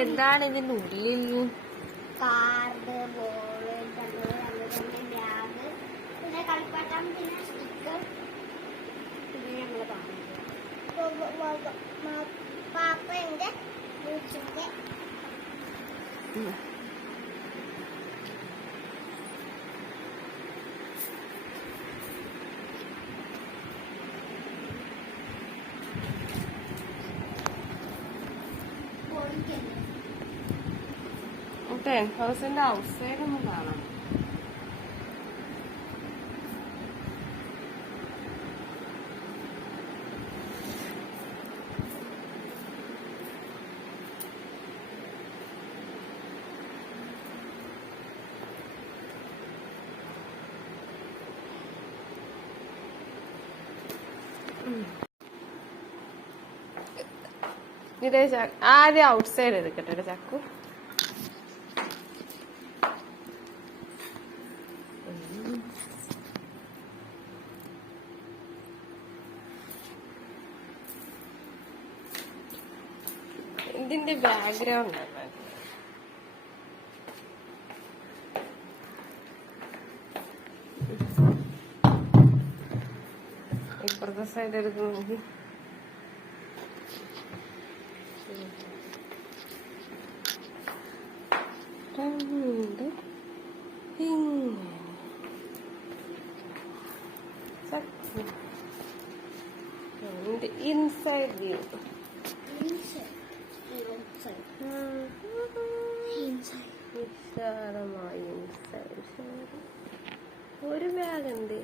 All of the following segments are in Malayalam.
എന്താണ് ഇതിന്റെ ഉള്ളിൽ? കാർഡ്, ബോള്, ബാഗ്, പിന്നെ കളിപ്പാട്ടം, പിന്നെ സ്റ്റിക്കർ, പിന്നെ ഞങ്ങള് പാപ്പന്റെ പൂച്ചന്റെ ഹൗസിന്റെ ഔട്ട്സൈഡ് ഒന്ന് കാണാം. ഇതേ ആദ്യം ഔട്ട്സൈഡ് എടുക്കട്ടെ ചക്കു. ഇതിന്റെ ബാക്ക്ഗ്രൗണ്ട് ആണ്. ഇപ്പുറത്തെ സൈഡ് എടുക്കണമെങ്കിൽ inside view. ഒരു ബാഗ് ഉണ്ട്.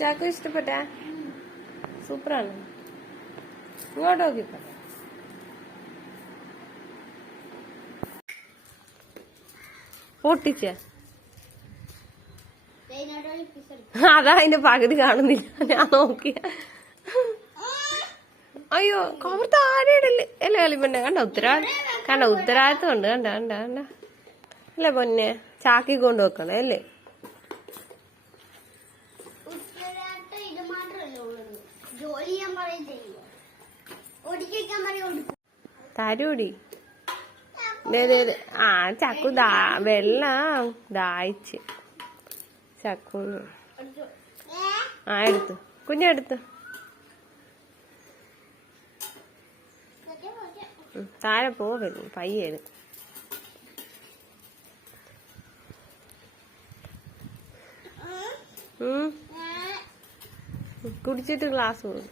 ചാക്കു ഇഷ്ടപ്പെട്ട? സൂപ്പറാണ്. ഇങ്ങോട്ട് നോക്കിപ്പോ. പൊട്ടിച്ച അതാ അതിന്റെ പകുതി കാണുന്നില്ല. ഞാൻ നോക്കിയ അയ്യോ കവർ താഴെ ഇടല്ലേ. അല്ലേ കളിപ്പന്നെ കണ്ട ഉത്തരവാദിത്തം ഉണ്ട്. കണ്ട അല്ലേ പൊന്നെ ചാക്കി കൊണ്ട് വെക്കണേ അല്ലേ? തരൂടി. ആ ചക്കു വെള്ളം ദാഹിച്ച് ചക്കു. ആ എടുത്തു കുഞ്ഞെടുത്തു. താഴെ പോവരുന്നു പയ്യെ എടുത്തു. കുടിച്ചിട്ട് ഗ്ലാസ് പോകും.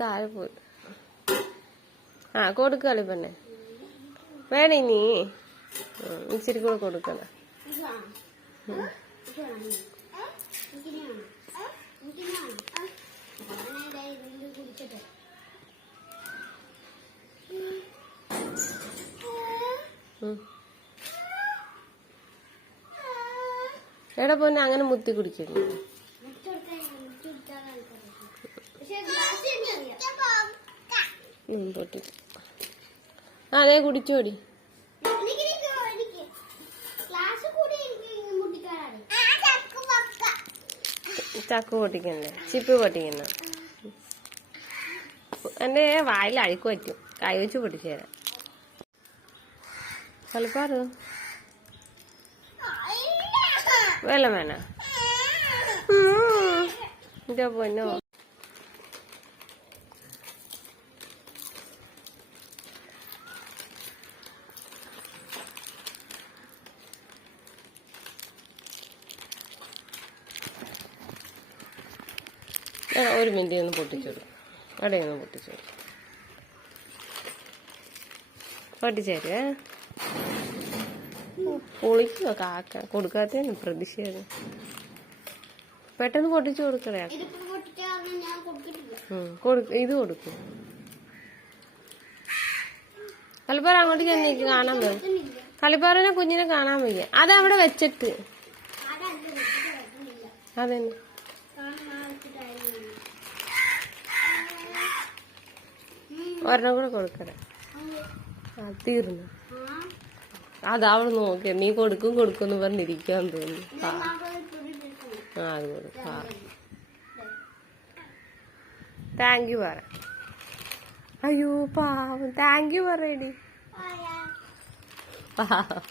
താഴെ പോയി. ആ കൊടുക്കളി പെണ്ണെ വേണ ഇനി ഇച്ചിരി കൂടെ കൊടുക്കണം. എടാ പൊന്നെ അങ്ങനെ മുത്തി കുടിക്കുന്നു. പൊട്ടി. അതേ കുടിച്ചോടി. ചക്കു പൊട്ടിക്കണ്ടേ? ചിപ്പ് പൊട്ടിക്കുന്ന എന്റെ വായിൽ അഴുക്ക് പറ്റും. കൈ വെച്ച് പൊട്ടിച്ചു തരാം. കളിപ്പാറ് വെള്ളം വേണ ഇതാ പൊന്നോ. ഒരു മിനിറ്റ് ഒന്ന് പൊട്ടിച്ചോടും അവിടെയൊന്ന് പൊട്ടിച്ചോടും പൊട്ടിച്ചേരേ പൊളിക്കുക കാക്ക കൊടുക്കാത്തതിന് പ്രതിഷേധം പെട്ടെന്ന് പൊട്ടിച്ചു കൊടുക്കണേ ഇതിപ്പോ പൊട്ടിച്ചാൽ ഞാൻ കൊടുത്തിട്ടില്ല. ഇത് കൊടുക്കും കളിപ്പാറ അങ്ങോട്ട് ചെന്നേക്ക് കാണാൻ വയ്യ കളിപ്പാറിനെ കുഞ്ഞിനെ കാണാൻ വയ്യ അതവിടെ വെച്ചിട്ട് അതന്നെ ഒരെണ്ണം കൂടെ കൊടുക്കണേ തീർന്നു അതവള് നോക്കിയ നീ കൊടുക്കും കൊടുക്കും പറഞ്ഞിരിക്കാൻ തോന്നുന്നു അത് കൊടുക്കും താങ്ക് യു പറ അയ്യോ പാവം താങ്ക് യു പറയടി പാവം